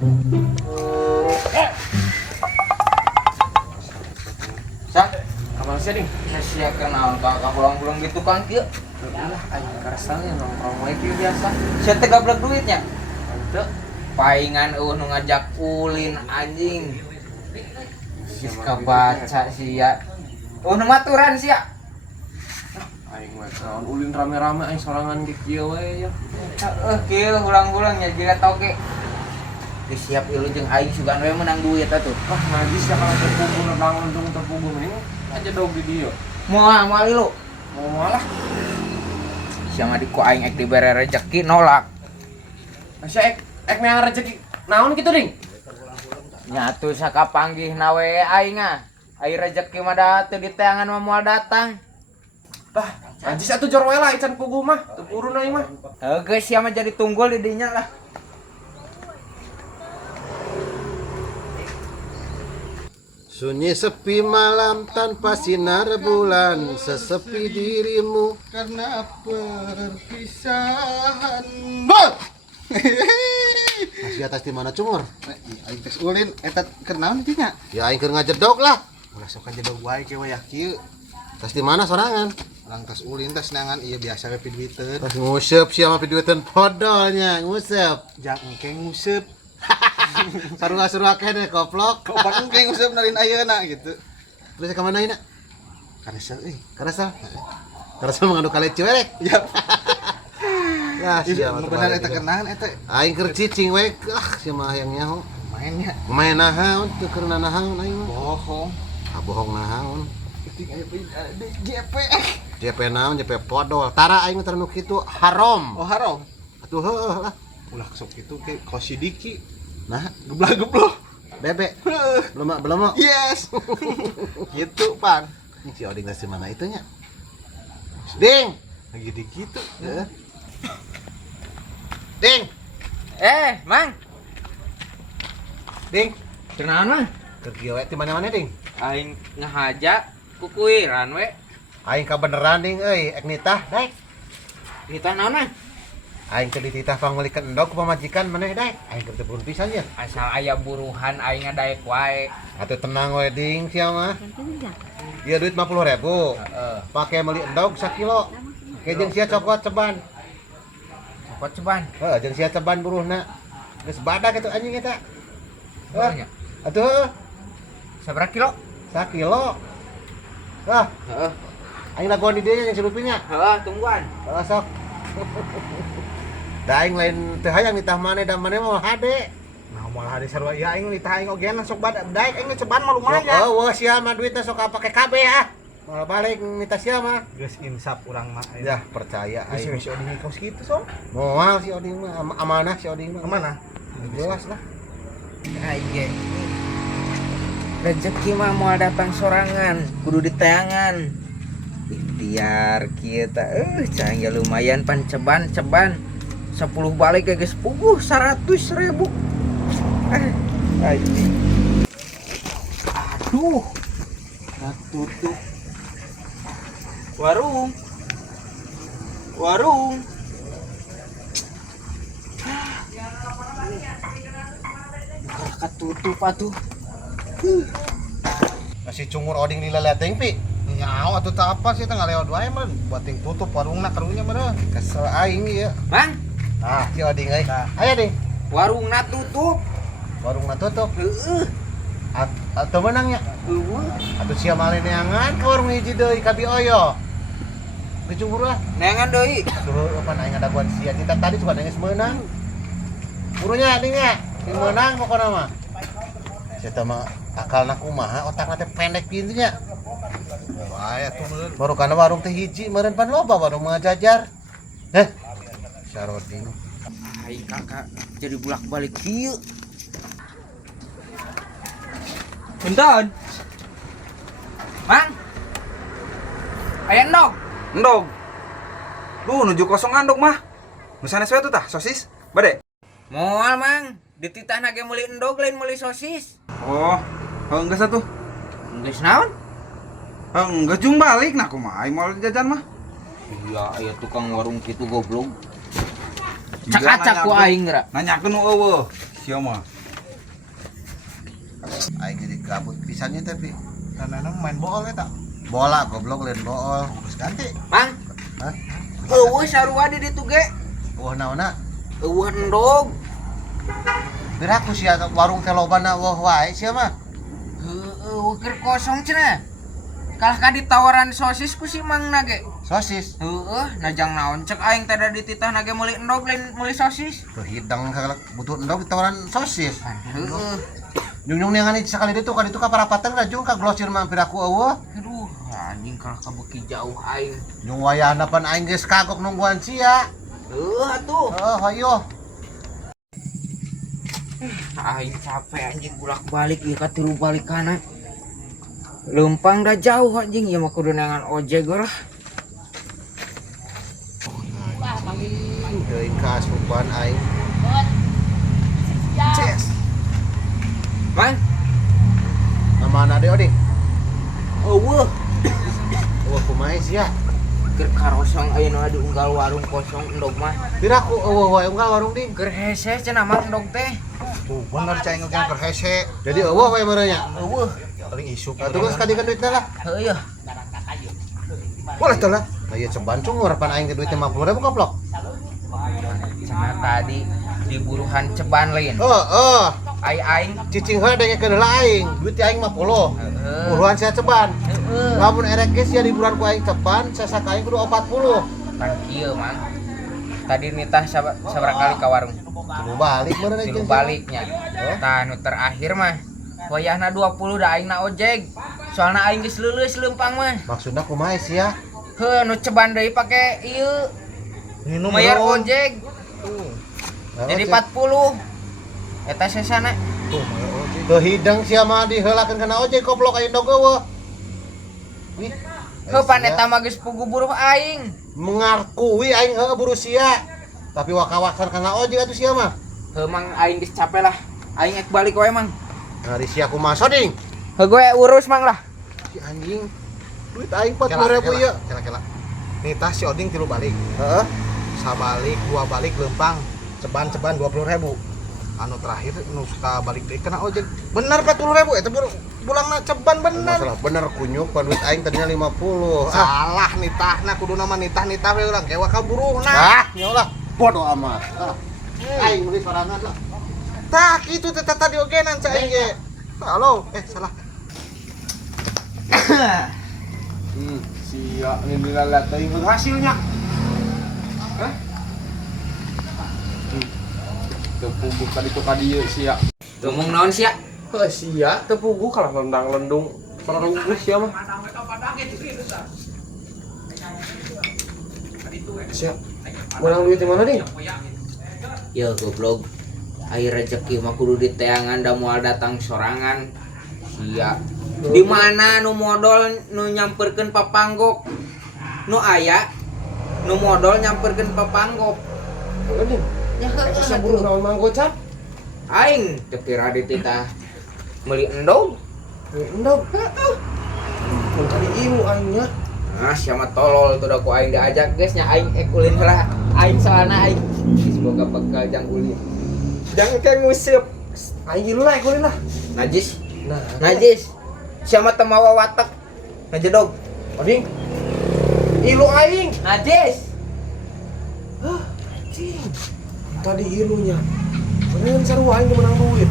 Sa, kamu sih ding? Saya kenal kakak pulang-pulang gitu kan kieu. Lah aing karasalnya nongkrong we kieu biasa. Saya teh gablek duitnya. Teu Paingan nu ngajak ulin anjing. Geus kabaca sia. Nu maturan sia. aing we naon ulin rame-rame aing sorangan di kieu we ya. Kieu ulang-ulang nya jika toge. Geus siap ieu jeung aing sugan we menang duit atuh. Wah najis ya kalau terpunggung bangun untung terpunggung ini aja dog di dieu. Moal ilu. Mau malah Siang adik ku aing ek dibere rezeki nolak. asa ek meang rezeki naon kitu ding? Nyatu sakapanggihna we aing ah. Ai rezeki mah da teu diteangan mah moal datang. Tah najis atuh jor we lah ican pugu mah teu purun aing mah. Geus sia mah jadi tunggul di dinya lah. Sunyi sepi malam tanpa sinar bulan, sesepi dirimu karena perpisahan. Masih atas di mana cungur? Aing tes ulin eta keur naon dinya? Ya aing keur ngajedog lah. Ulah sok ajedog wae ke wayah kieu. Tas di mana sorangan? Urang tes ulin tes nangan ieu biasa we piduiteun. Tas nguseup sia mah pidueuteun podolnya, nguseup. Jak engke nguseup. Sarua-sarua deh koplok. Kopan engke nguseup nalin ayeuna gitu. Terus ka mana ina? Karesa euy. Karasa. Karasa mengandung kali ciwerek. Ya. Ya sia mah. Bener eta keur naon eta? Aing keur cicing we. Sia mah hayang nyaho. Mainnya Main nahaun teu keur nahaun aing mah. bohong. Bohong nahaun. Penting aya GP. JP naon JP podol. Tara aing teh nu kitu haram. Oh haram. Atuh heuh lah. Ulah sok kitu ke kosidiki. Nah, Geblah-gebloh. bebek. Belum. Yes. Gitu, Pan. Ini si Oding nasi mana itunya? Ding. Lagi di gitu. Heeh. Ding. Mang. Ding. Kenaon mah? Keur kieu we ti mana-mana ding? Aing ngahaja kukuiran we. Aing kabeneran ding euy, ek nitah daek. Kita naon mah? Aing teh dititah pangulikeun endog ku pamajikan maneh daek. Aing keur teu purun pisan ya. Asal aya buruhan aing ngadaek wae. Atuh tenang we ding sia mah. Ieu duit 50.000. Heeh. Pake meuli endog 1 kilo. Ke jeung sia cokot ceban. Cokot ceban. Heeh, jeung sia ceban buruhna. Geus badak eta anjing eta. Banyak. Atuh heuh. Sabaraha kilo? 1 kilo. Wah, Heeh. aing laguan di dieu yang serupinya. Heeh, tungguan. Heeh sok. Da aing lain teu hayang nitah maneh da maneh mah hade. Nah, malah ada sarua ya aing ditah aing ogean sok daek aing ceban mah lumayan. Oh, wah sia mah duitna sok kapake KB ah. Malah balik nitah sia mah. Geus insap urang mah. Ya, percaya Geus aing. si Oding kaos kitu sok. Moal si Oding mah amanah si Oding mah. Kemana? Jelas lah. Aing. Rezeki mah moal datang sorangan, kudu diteangan. Ikhtiar kieu tah can ya lumayan pan ceban 10 balik ya geus puguh 100.000. Anjing. Aduh. Tutup. Warung. Katutup atuh. Masih cungur Oding dileleteng pi. Nyaho atuh teh apa sih teh ngalewat wae meureun. Buat ting tutup warungna karunya meureun. Kesel aing ieu. Mang, Ah, si Oding euy. Nah. Aya ding. warungna tutup. Warungna tutup. Heeh. Atuh menangnya. Atuh sia male neangan ke warung hiji deui ka Bioyo. Dicungur lah. Neangan deui. Tuh apa aing ngadaguan sia kita tadi suka geus meunang. Burunya ding ya. Sing meunang pokona mah. Sia teh mah akalna kumaha otakna teh pendek pintunya. Wae atuh meureun. Baru kana warung teh hiji meureun pan loba warung mah jajar. Saroding. Aing kakak jadi bolak-balik kieu. Punten. Mang. Aya endog. Endog. Duh, nuju kosong andog mah. Nu sanes we tuh tah, sosis. Bade. Moal mang, dititahna ge meuli endog lain meuli sosis. Oh, enggak satu. Geus naon? Enggak jung balik nah kumaha aing mau jajan mah. Iya, aya tukang warung kitu goblok. Juga Cak-cak ku nanyakeun- aing ra. Nanyakeun nu eueuh. Sia mah. Aing jadi gabut pisannya tapi Dan enak main bool eta. bola goblok lain bool. Terus ganti. Mang. Hah? Eueuh sarua di ditu ge. Wah naona. Eueuh endog. Biraku sia warung teh lobana wah wae sia mah. Heueuh keur kosong cenah. Kalah ka ditawaran sosis ku si Mang nage. Sosis. Heueuh, najang naon cek aing teh da dititah nage meuli endog lain meuli sosis. Tuh hidang kalau butuh endog ditawaran sosis. Heueuh. Nyung neangan sekali itu ka parapatan rajung ka glosir mampir aku eueuh. Aduh, anjing kalah ka beuki jauh aing. Nyung wayahna pan aing geus kagok nungguan sia. Heueuh atuh. Hayo. Aing capek anjing bolak-balik ieu ka tilu balik kana. Leumpang dah jauh anjing ieu mah kudu neangan ojek lah. Deui ka asupan aing. Ces. Mang, Namana deui oding. eueuh. Eueuh kumaha sia? Keur karosong ayeuna di unggal warung kosong endog mah. Biraku eueuh wae unggal warung ding. Keur hese cenah Mang endog teh. Tuh bener cai ngeukeun keur hese. Jadi eueuh wae merenya. Eueuh. Paling isuk. Terus kadikeun duitna lah. Heueuh. Boleh teh lah. Aya ceban cung harapan aing ke duit 50.000 goblok. Cenah tadi di buruhan ceban lain. Aing cicing heula dengekeun heula aing. Duit ti aing 50. Heueuh. Buruan sia ceban. Heueuh. Lamun erek geus ya di bulan ku aing ceban, sasak aing kudu 40. Pan kieu Mang. Tadi nitah sabaraha kali ka warung. Tilu balik meureun Tilu baliknya. Tah nu terakhir mah wayahna 20 da aing na ojek. Soalna aing geus leuleus leumpang mah. Maksudna kumaha sia? Heuh nu ceban deui pake ieu Minum bayar meureun. ojek. Jadi 40. Eta sesana. Tuh bayar ojek. Teu hidang sia mah diheulakeun kana ojek goblok aing dog eueuh. Wih. Heuh pan eta mah geus pugu buruh aing. Mengakui aing heueuh buru sia. Tapi waka-wakan kana ojek atuh sia mah. Heuh Mang aing geus capek lah. Aing ek balik wae Mang. Hari sia kumaha soding? Heuh gue urus Mang lah. Si anjing. Duit aing 40.000 ieu. Kela. Nitah si Oding tilu balik. Heeh. Sabalik, dua balik lempang. Ceban 20.000. Anu terakhir nu suka balik deui kena ojek. Bener 40.000 eta bulangna ceban bener. Masalah bener kunyuk pan duit aing tadinya 50. Salah nitahna kudu nama nitah we urang kewa ka buruhna. Ah, nyolah. Bodoh amat. Aing beli sorangan lah. Tah kitu teh tadi ogenan cai aing ge. Halo, salah. Sia ini lihat tadi hasilnya. Hah? Tepugu tadi tuh kadieu sia. Ngomong naon sia? Heuh sia tepugu kalah lendang-lendung. Sarunggus sia mah. Sia. Menang duit di mana nih? Ya goblok. Air rezeki mah kudu diteangan da moal datang sorangan. Sia. Di mana nu modal nu nyamperkeun papanggok? Nu aya nu modal nyamperkeun papanggok. Ini. Ya Eta saburu naon mang gocap? aing teu kira dititah meuli endog. Endog. Mencari ilmu aingnya. Nah, siapa tolol tuh da ku aing diajak guys nya aing ulin heula. Aing soalna aing semoga bekal jang ulin. Jangan kayak ngusip. Aing ilu lah kulin lah. Najis. Nah, Najis. Siapa teu mawa watek. Najedog. Oding. Ilu aing. Najis. Anjing. Tadi ilunya. Beneran sarua aing menang duit.